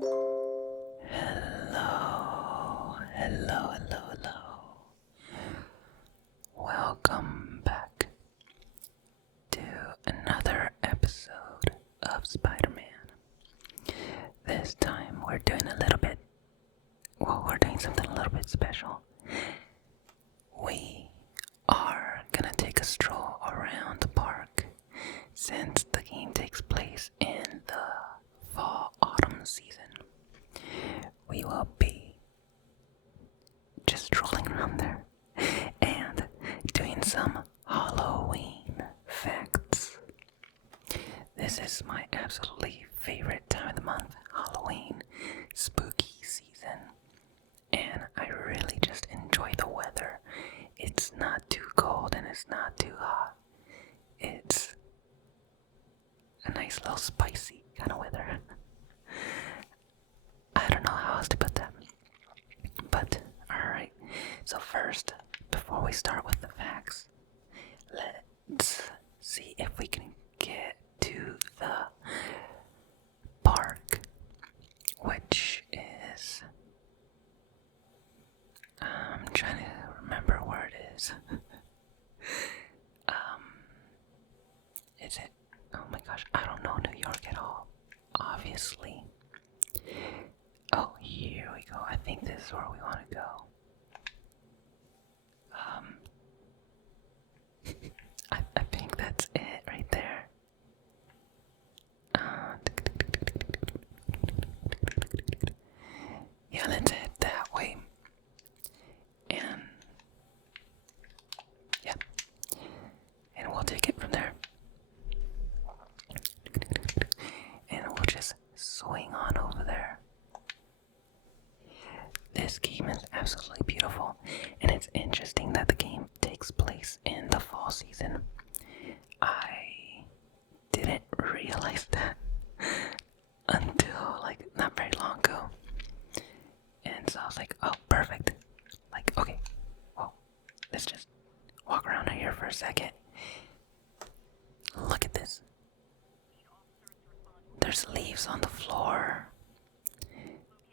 Hello, hello, hello, hello. Welcome back to another episode of Spider-Man. This time we're doing something a little bit special. We are gonna take a stroll around the park since the game takes place in the fall-autumn season. We will be just strolling around there and doing some Halloween facts. This is my absolutely favorite time of the month, Halloween, spooky season, and I really just enjoy the weather. It's not too cold and it's not too hot. It's a nice little spicy kind of weather. I don't know how else to put that. But, alright. So first, before we start with the facts, let's see if we can get to the park, which is... I'm trying to remember where it is. Is it... Oh my gosh, I don't know New York at all, obviously. Oh, here we go. I think this is where we want to go. I think that's it right there. Yeah, let's head that way. And yeah, and we'll take it from there. And we'll just swing on over there. This game is absolutely beautiful, and it's interesting that the game takes place in the fall season. I didn't realize that until like not very long ago, and so I was like, oh, perfect. Like, okay, well, let's just walk around here for a second. Look at this. There's leaves on the floor,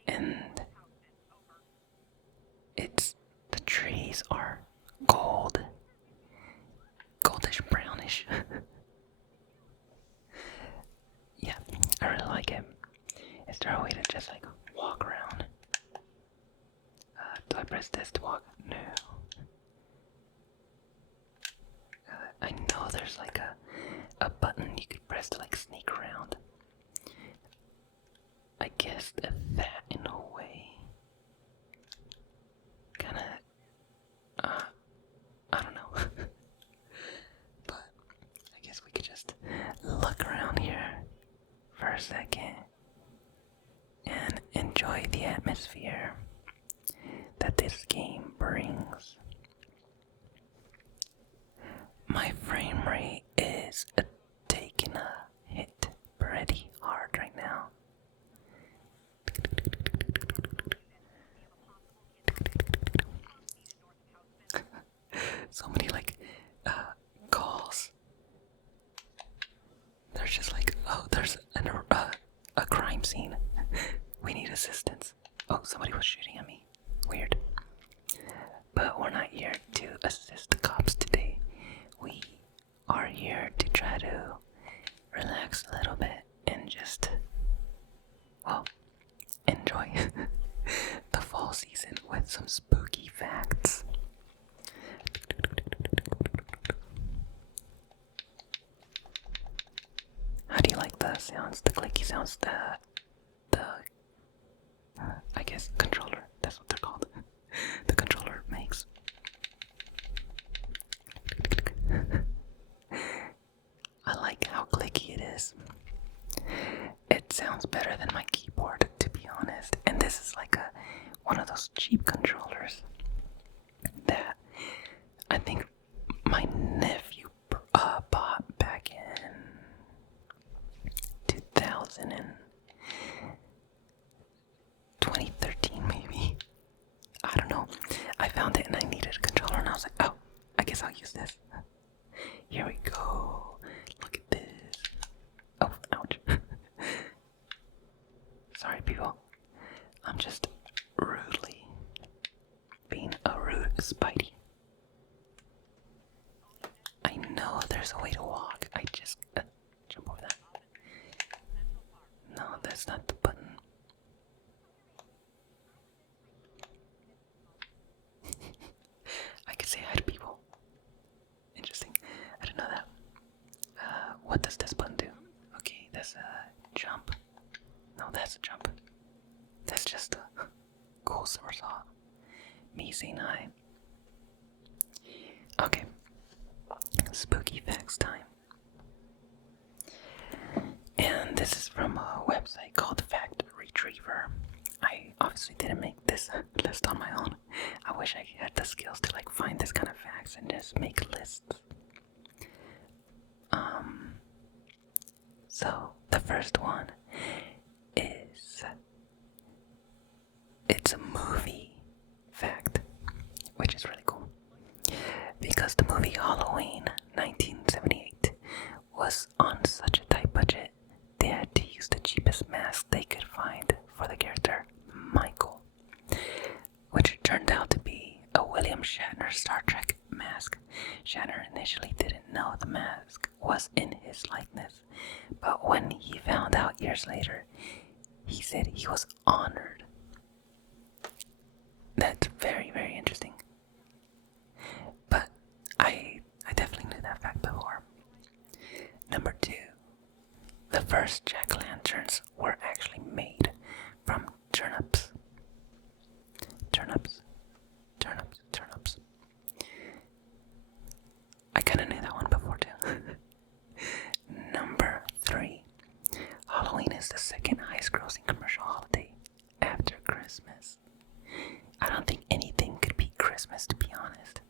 and the trees are goldish brownish. Yeah, I really like it. Is there a way to just like walk around? Do I press this to walk? No. I know there's like a button you could press to like sneak around. I guess that in a way kinda I don't know. But I guess we could just look around here for a second and enjoy the atmosphere that this game brings. My frame rate is taking a hit pretty hard right now. So many like calls. There's just like, oh, there's a crime scene. We need assistance. Oh, somebody was shooting at me. Weird. But we're not here to assist the cops today. We are here to try to relax a little bit and just, well, enjoy the fall season with some spooky facts. How do you like the sounds, the clicky sounds, the I guess controller, that's what they're called, the controller makes? I like how clicky it is. It sounds better than my keyboard, to be honest. And this is like one of those cheap controllers that I think my nephew bought back in 2013 maybe. I don't know. I found it and I needed a controller and I was like, oh, I guess I'll use this. Here we go. Look at this. Oh, ouch. Sorry, people. that's not the button. I can say hi to people. Interesting. I didn't know that. What does this button do? Okay, that's a jump. No, that's a jump. That's just a cool somersault. Me saying hi. Okay. Spooky facts time. And this is from a website called Fact Retriever. I obviously didn't make this list on my own. I wish I had the skills to like find this kind of facts and just make lists. So the first one is it's a movie fact, which is really cool. Because the movie Halloween 1978 was on such a tight budget, they had to use the cheapest mask they could find for the character Michael, which turned out to be a William Shatner Star Trek mask. Shatner initially didn't know the mask was in his likeness, but when he found out years later, he said he was honored. That's very, very interesting. But I definitely knew that fact before. Number 2. The first jack-o'-lanterns were actually made from turnips. Turnips. Turnips. Turnips. I kinda knew that one before too. Number 3. Halloween is the second highest grossing commercial holiday after Christmas. I don't think anything could beat Christmas, to be honest.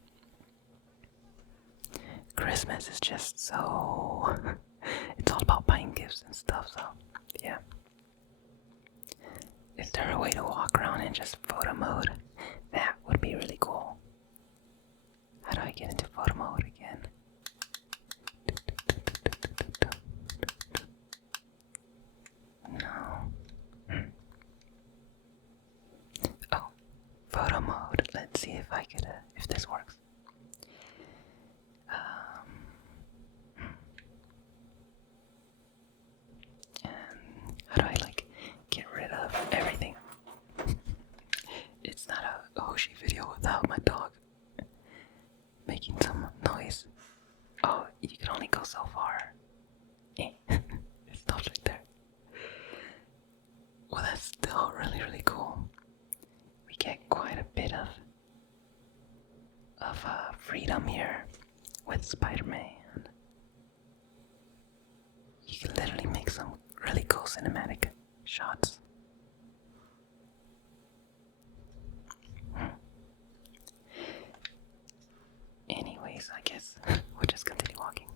Christmas is just so... it's all about buying gifts and stuff, so yeah. Is there a way to walk around in just photo mode? That would be really cool. How do I get into photo mode again? No. Oh, photo mode. Let's see if I could, if this works. And how do I like get rid of everything? It's not a Hoshi video without my dog making some noise. Oh, you can only go so far. It stops right there. Well, that's still really, really cool. We get quite a bit of freedom here with Spider-Man. You can literally make some really cool cinematic shots. Anyways, I guess we'll just continue walking.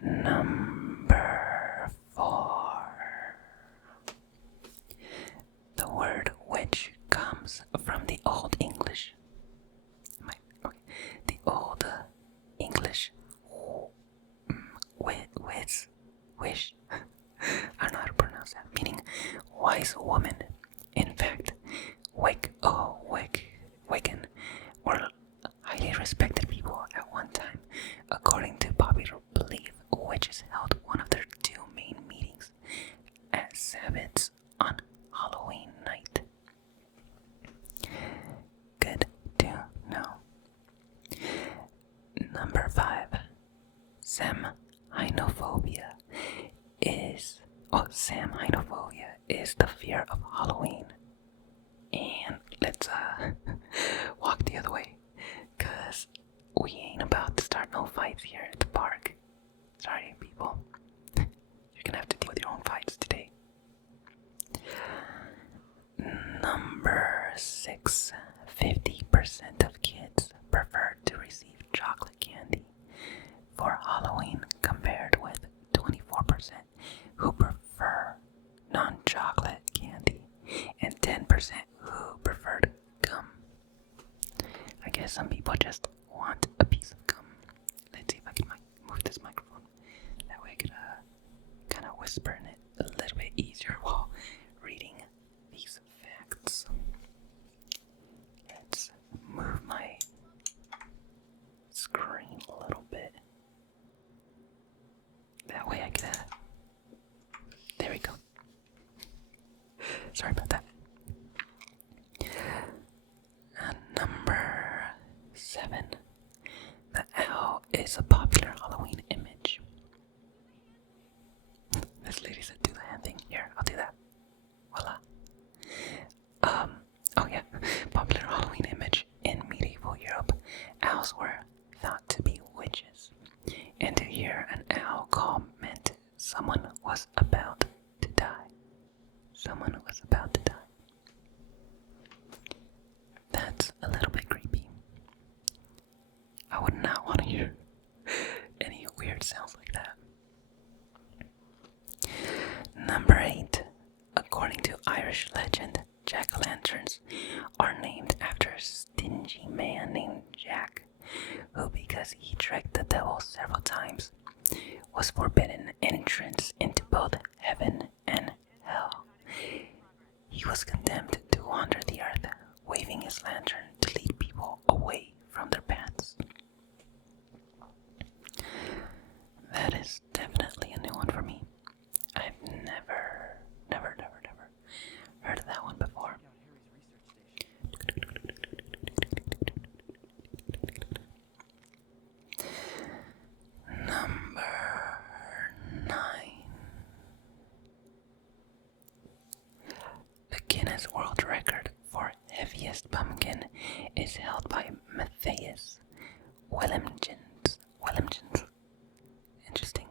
Number 4. The word witch comes from the Old English. The Old English wish. I don't know how to pronounce that. Meaning wise woman. In fact, Wiccan were highly respected people at one time. According to popular belief, witches held one of their 2 main meetings at Sabbaths on Halloween night. Good to know. Number 5. Samhainophobia is the fear of Halloween. And let's walk the other way, cause we ain't about to start no fights here at the park. Sorry, people. You're gonna have to deal with your own fights today. Number 6. 50% of kids prefer to receive chocolate candy for Halloween compared with 24% who prefer non-chocolate candy and 10% who preferred gum. I guess some people just want a piece of gum. Let's see if I can move this microphone. That way I could kind of whisper in it a little bit easier while reading these facts. Let's move my screen a little bit. That way I could, there we go. lady said do the hand thing. Here, I'll do that. Voila. Oh yeah. Popular Halloween image in medieval Europe. Owls were thought to be witches. And to hear an owl call meant someone was about to die. Someone was about to die. That's a little bit creepy. I would not want to hear any weird sounds like that. Number 8. According to Irish legend, jack-o'-lanterns are named after a stingy man named Jack, who, because he tricked the devil several times, was forbidden entrance into both heaven and hell. He was condemned to wander the earth, waving his lantern to lead people away from their paths. That is definitely a new one for me. I've never heard of that one before. Number 9. The Guinness World Record for heaviest pumpkin is held by Matthias Willemjens. Interesting.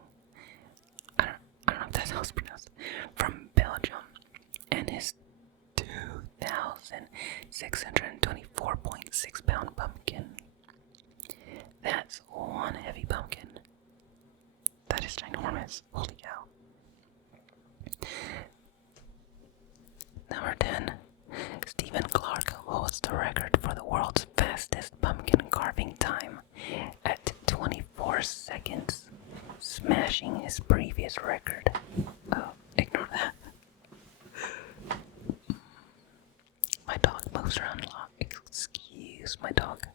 I don't know if that's how it's pronounced. From Belgium, and his 2,624.6 pound pumpkin. That's one heavy pumpkin. That is ginormous. Holy cow. Number 10. Stephen Clark holds the record for the world's fastest pumpkin carving time at 24 seconds, smashing his previous record. Oh, ignore that. My dog moves around a lot. Excuse my dog.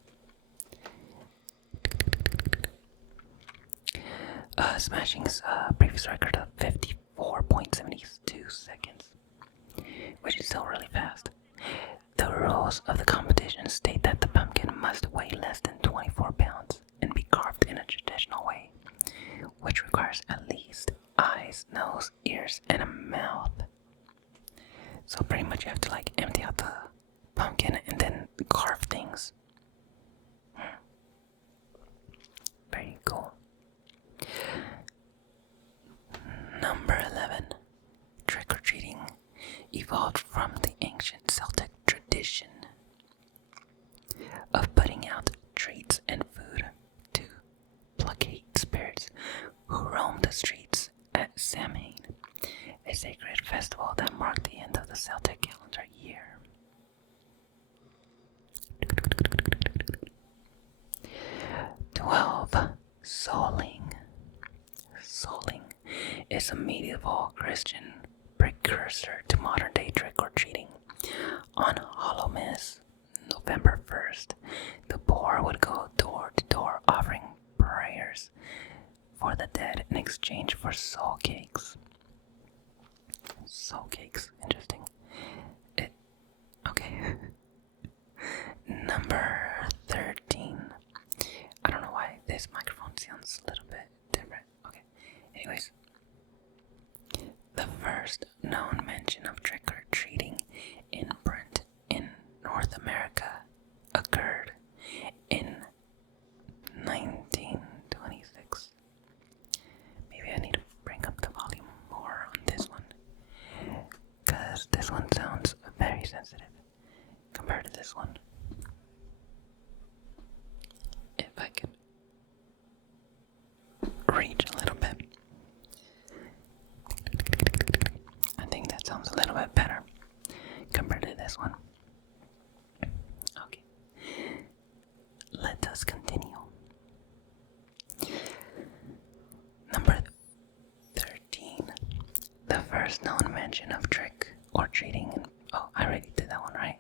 Smashing his previous record of 54.72 seconds, which is still really fast. The rules of the competition state that the pumpkin must weigh less than 24 pounds and be carved in a traditional way, which requires at least eyes, nose, ears, and a mouth. So pretty much you have to like empty out the pumpkin and then carve things. Very cool. Number 11. Trick-or-treating evolved from the ancient Celtic tradition of putting out treats and food to placate spirits who roam the streets at Samhain, a sacred festival that marked the end of the Celtic calendar year. 12. Strolling. Strolling is a medieval Christian precursor to modern-day trick-or-treating. On Halloween, November 1st, the poor would go door to door offering prayers for the dead in exchange for soul cakes. Soul cakes, interesting. Okay. Number 13. I don't know why this microphone sounds a little bit different. Okay. Anyways. The first known mention of trick-or-treating in print in North America occurred in 1926. Maybe I need to bring up the volume more on this one, because this one sounds very sensitive compared to this one. If I could reach a little bit. I think that sounds a little bit better compared to this one. Okay. Let us continue. Number 13. The first known mention of trick-or-treating I already did that one, right?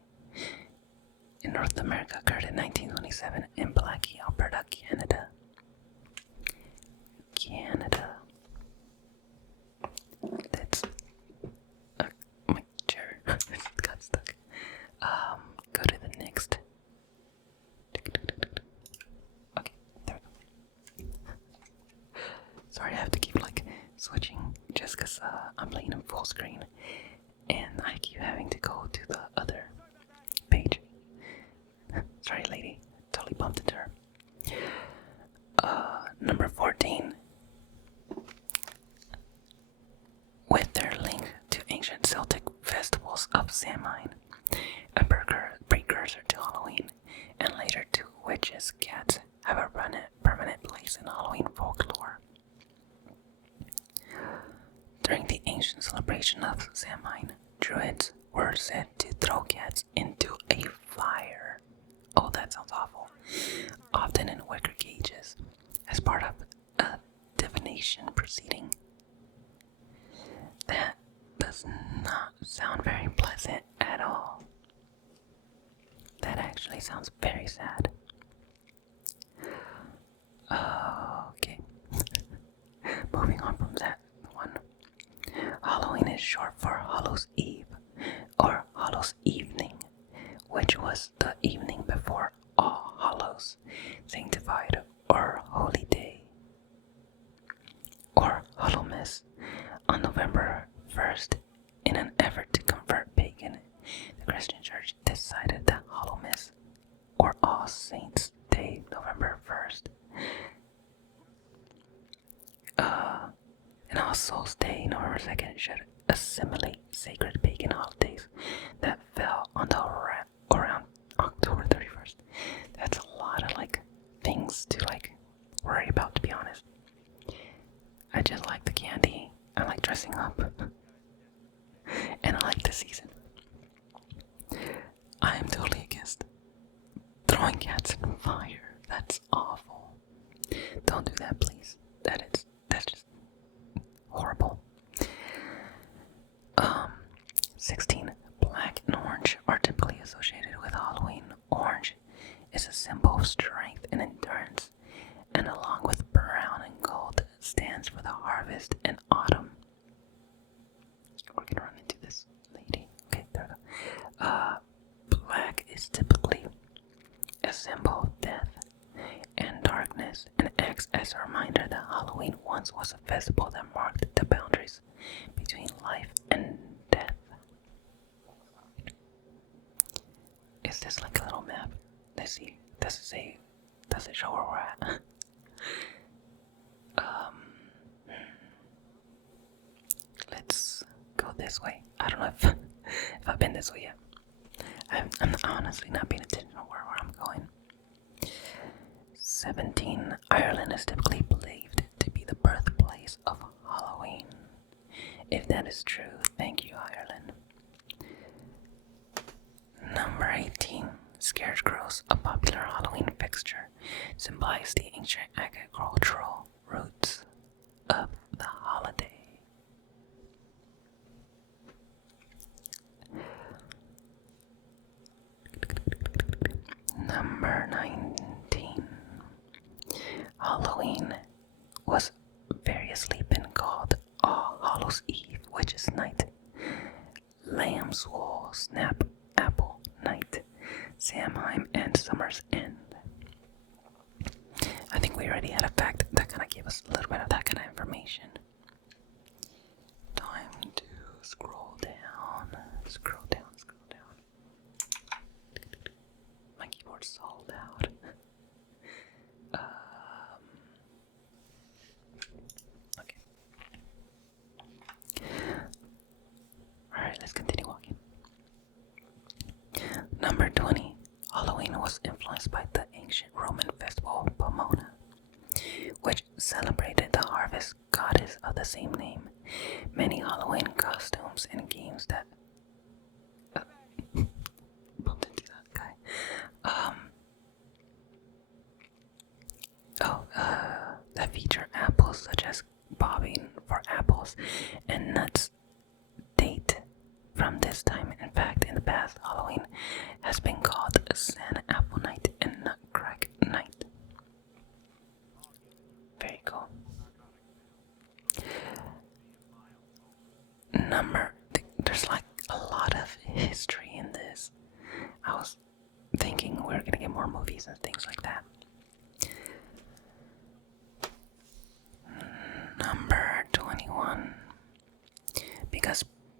In North America occurred in 1927 in Blackie, Alberta, Canada. Let's my chair got stuck. Go to the next. Okay, there we go. Sorry, I have to keep like switching just because because I'm playing in full screen and I keep having to go to the other page. Sorry, lady. Totally bumped into her. Number 14. With their link to ancient Celtic festivals of Samhain, a precursor to Halloween, and later to witches, cats have a permanent place in Halloween folklore. During the ancient celebration of Samhain, druids were said to throw cats into a fire. Oh, that sounds awful. Often in wicker cages, as part of a divination proceeding. That does not sound very pleasant at all. That actually sounds very sad. Okay. Moving on from that one. Halloween is short for Hallows Eve, or Hallows Evening, which was the evening before All Hallows, sanctified or holy day, or Hallowmas, on November 1st. In an effort to convert pagan, the Christian Church decided that Hallowmas, or All Saints' Day, November 1st, and All Souls' Day, November 2nd, should assimilate sacred pagan holidays that fell on the around October 31st. That's a lot of things to worry about, to be honest. I just like the candy. I like dressing up. And I like the season. I am totally against throwing cats in fire. That's awful. Don't do that, please. That's just horrible. 16. Black and orange are typically associated with Halloween. Orange is a symbol of strength and endurance, and along with brown and gold, stands for the harvest and autumn. We're gonna run into this lady. Okay, there we go. Black is typically a symbol of death and darkness, and acts as a reminder that Halloween once was a festival that marked the boundaries between life and death. Is this like a little map? Let's see. Does it show where we're at? Let's go this way. I don't know if I've been this way yet. I'm honestly not paying attention to where I'm going. 17. Ireland is typically believed to be the birthplace of Halloween. If that is true, thank you, Ireland. Number 18. Scarecrows, a popular Halloween fixture, symbolize the ancient agricultural roots of the holiday. Number 19. Halloween was variously been called All Hallows Eve, which is night, Lamb's Wool, Snap Apple Night, Samhain, and Summer's End. I think we already had a fact that kind of gave us a little bit of that kind of information. Time to scroll down. My keyboard's so loud. Okay. Alright, let's continue walking. Number 20. Halloween was influenced by the ancient Roman festival Pomona, which celebrated the harvest goddess of the same name. Many Halloween costumes and games that bumped into that guy. That feature apples, such as bobbing for apples and nuts, date from this time. In fact, in the past, Halloween has been called Sand Apple Night and Nutcrack Night. Very cool. There's a lot of history in this. I was thinking we were gonna get more movies and things like that. Number 21.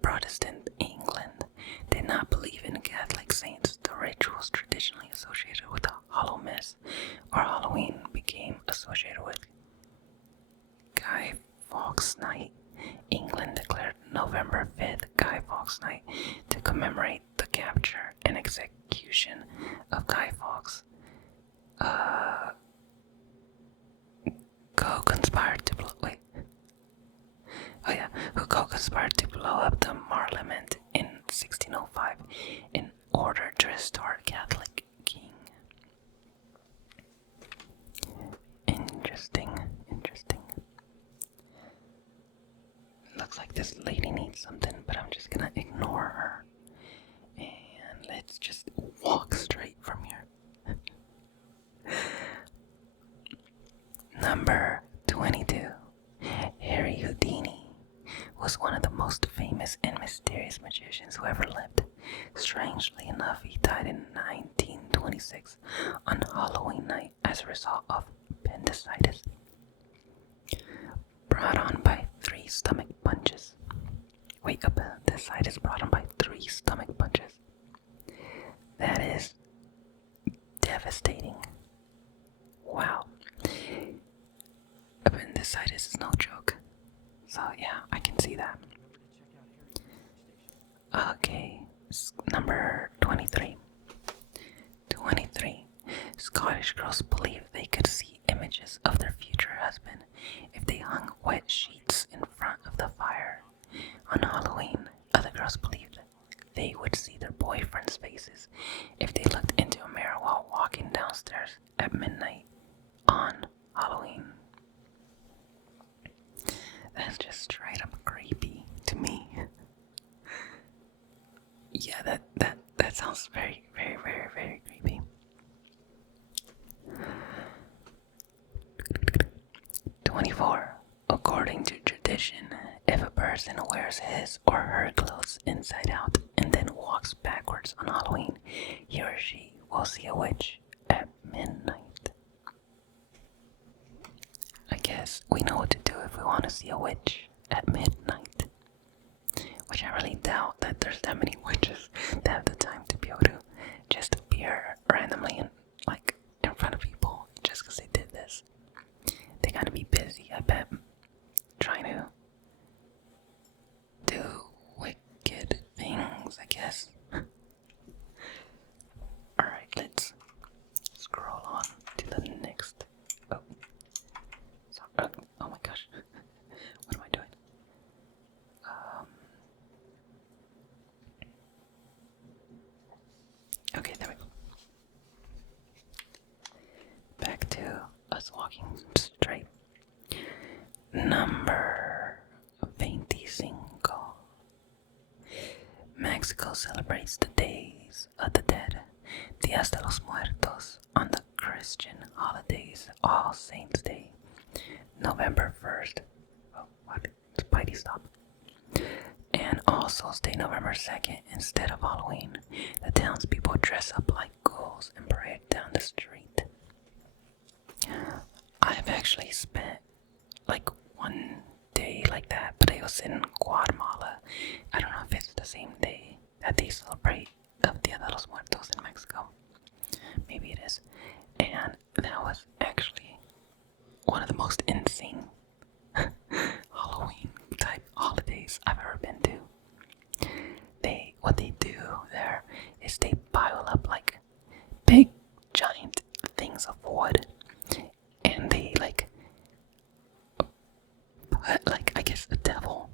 Protestant England did not believe in Catholic saints, the rituals traditionally associated with the Hollow Mass or Halloween became associated with Guy Fawkes Night. England declared November 5th Guy Fawkes Night to commemorate the capture and execution of Guy Fawkes. Who co-conspired to blow up the Parliament in 1605 in order to restore Catholic king. Interesting. Looks like this lady needs something, but I'm just gonna ignore her. And let's just walk straight from here. Number 22. Harry Houdini was one of the most famous and mysterious magicians who ever lived. Strangely enough, he died in 1926 on Halloween night as a result of appendicitis, brought on by 3 stomach punches. Appendicitis brought on by 3 stomach punches. That is devastating. Wow. Appendicitis is no joke. So yeah, I can see that. Okay, number 23. 23. Scottish girls believed they could see images of their future husband if they hung wet sheets in front of the fire. On Halloween, other girls believed they would see their boyfriends' faces if they looked into a mirror while walking downstairs at midnight on Halloween. That's just straight up creepy to me. Yeah, that sounds very, very, very, very creepy. 24. According to tradition, if a person wears his or her clothes inside out and then walks backwards on Halloween, he or she will see a witch at midnight. I guess we know what to do if we want to see a witch at midnight. Which I really doubt that there's that many witches that have the time to be able to just appear randomly in front of people just because they did this. They gotta be busy, I bet, trying to do wicked things, I guess. Alright, let's scroll on to the next. Oh my gosh. What am I doing? Okay, there we go. Back to us walking straight. Number 25. Mexico celebrates the Days of the Dead, Días de los Muertos, on the Christian holidays All Saints Day, November 1st. Oh, what? Spidey, stop. And All Souls Day, November 2nd, instead of Halloween. The townspeople dress up like ghouls and parade down the street. I've actually spent like one day like that, but it was in Guatemala. I don't know if it's the same day that they celebrate the Dia de los Muertos in Mexico. Maybe it is. And that was actually one of the most insane Halloween type holidays I've ever been to. What they do there is they pile up like big giant things of wood, and they put I guess a devil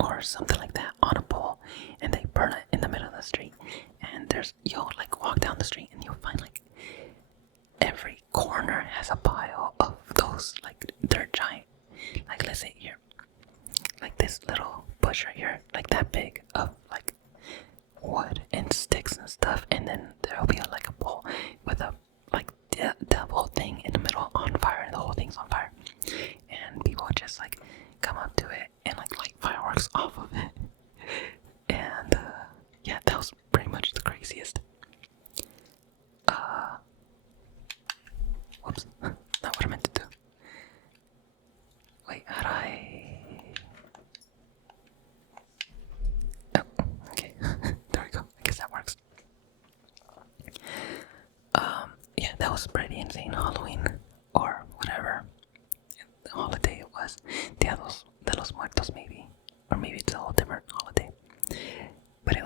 or something like that on a pole, and they burn it in the middle of the street. And you'll walk down the street and you'll find every corner has a pile of those they're giant, let's say here, this little bush right here, that big, of wood and sticks and stuff, and then there'll be a pole with a devil thing in the middle on fire, and the whole thing's on fire, and people just come up to it and light fireworks off of it. And yeah, that was pretty much the craziest. Whoops, not what I meant to do. Wait, how do I...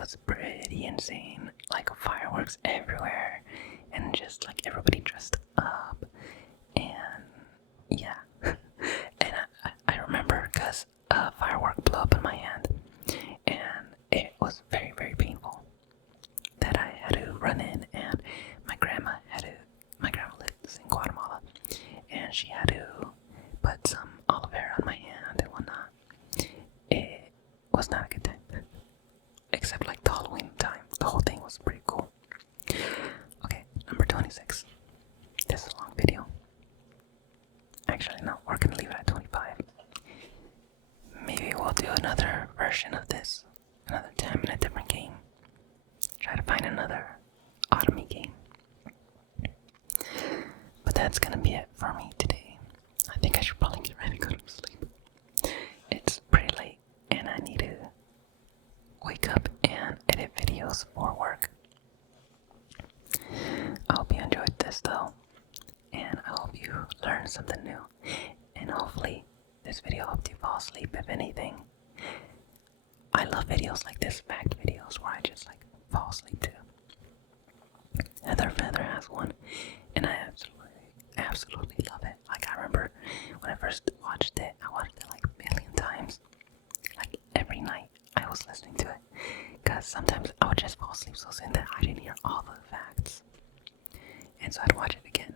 was pretty insane. Like fireworks everywhere, and just like everybody dressed up, and yeah. And I remember because a firework blew up in my hand, and it was very, very painful. That I had to run in, and my grandma lives in Guatemala, and she had to put some olive oil on my hand and whatnot. It was not a good time, except like the Halloween time. The whole thing was pretty cool. Okay, number 26. This is a long video. Actually, no, we're gonna leave it at 25. Maybe we'll do another version of this, another time in a different game. Try to find another autumny game. But that's gonna be it for me today. I think I should probably get ready to go to sleep. It's pretty late and I need to wake up and edit videos for work. I hope you enjoyed this though, and I hope you learned something new, and hopefully this video helped you fall asleep if anything. I love videos like this, fact videos, where I just like fall asleep too. Heather Feather has one, and I absolutely love it. Like I remember when I first watched it, I watched it like a million times. Like every night I was listening to it, because sometimes I would just fall asleep so soon that I didn't hear all the facts. And so I'd watch it again.